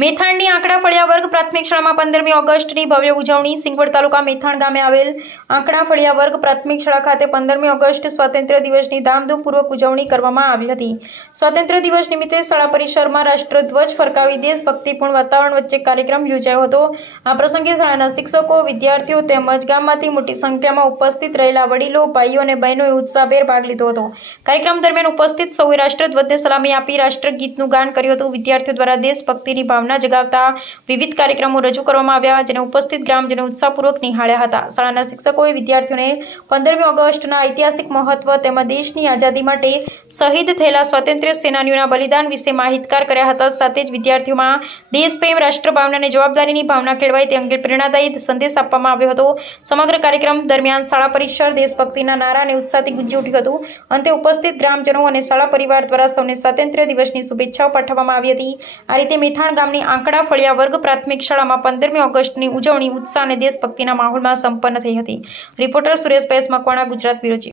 મેથાણની આંકડા ફળિયા વર્ગ પ્રાથમિક શાળામાં 15મી ઓગસ્ટની ભવ્ય ઉજવણી. સિંગવડ તાલુકા મેથાણ ગામે આવેલ આંકડા ફળિયા વર્ગ પ્રાથમિક શાળા ખાતે 15મી ઓગસ્ટ સ્વાતંત્ર્ય દિવસની ધામધૂમપૂર્વક ઉજવણી કરવામાં આવી હતી. સ્વાતંત્ર્ય દિવસ નિમિત્તે શાળા પરિસરમાં રાષ્ટ્રધ્વજ ફરકાવી દેશભક્તિપૂર્ણ વાતાવરણ વચ્ચે કાર્યક્રમ યોજાયો હતો. આ પ્રસંગે શાળાના શિક્ષકો, વિદ્યાર્થીઓ તેમજ ગામમાંથી મોટી સંખ્યામાં ઉપસ્થિત રહેલા વડીલો, ભાઈઓ અને બહેનોએ ઉત્સાહભેર ભાગ લીધો હતો. કાર્યક્રમ દરમિયાન ઉપસ્થિત સૌએ રાષ્ટ્રધ્વજને સલામી આપી રાષ્ટ્રગીતનું ગાન કર્યું હતું. વિદ્યાર્થીઓ દ્વારા દેશભક્તિની ભાવના જગાવતા વિવિધ કાર્યક્રમો રજૂ કરવામાં આવ્યા, જેને ઉપસ્થિત ગ્રામજનો ઉત્સાહપૂર્વક નિહાળ્યા હતા. શાળાના શિક્ષકોએ વિદ્યાર્થીઓને 15મી ઓગસ્ટના ઐતિહાસિક મહત્વ તેમજ દેશની આઝાદી માટે શહીદ થયેલા સ્વાતંત્ર્ય સેનાનીઓના બલિદાન વિશે માહિતગાર કર્યા હતા. સાથે જ વિદ્યાર્થીઓમાં દેશપ્રેમ, રાષ્ટ્રભાવના અને જવાબદારીની ભાવના કેળવાય તે અંગે પ્રેરણાદાયી સંદેશ આપવામાં આવ્યો હતો. સમગ્ર કાર્યક્રમ દરમિયાન શાળા પરિસર દેશભક્તિના નારા અને ઉત્સાહથી ગુંજી ઉઠ્યું હતું. અંતે ઉપસ્થિત ગ્રામજનો અને શાળા પરિવાર દ્વારા સૌને સ્વાતંત્ર્ય દિવસની શુભેચ્છાઓ પાઠવવામાં આવી હતી. આ રીતે મેથાણ ગામની આંકડા ફળિયા વર્ગ પ્રાથમિક શાળામાં 15મી ઓગસ્ટની ઉજવણી ઉત્સાહ અને દેશભક્તિના માહોલમાં સંપન્ન થઈ હતી. Reporter Sureshbhai Makwana, Gujarat bureau chief.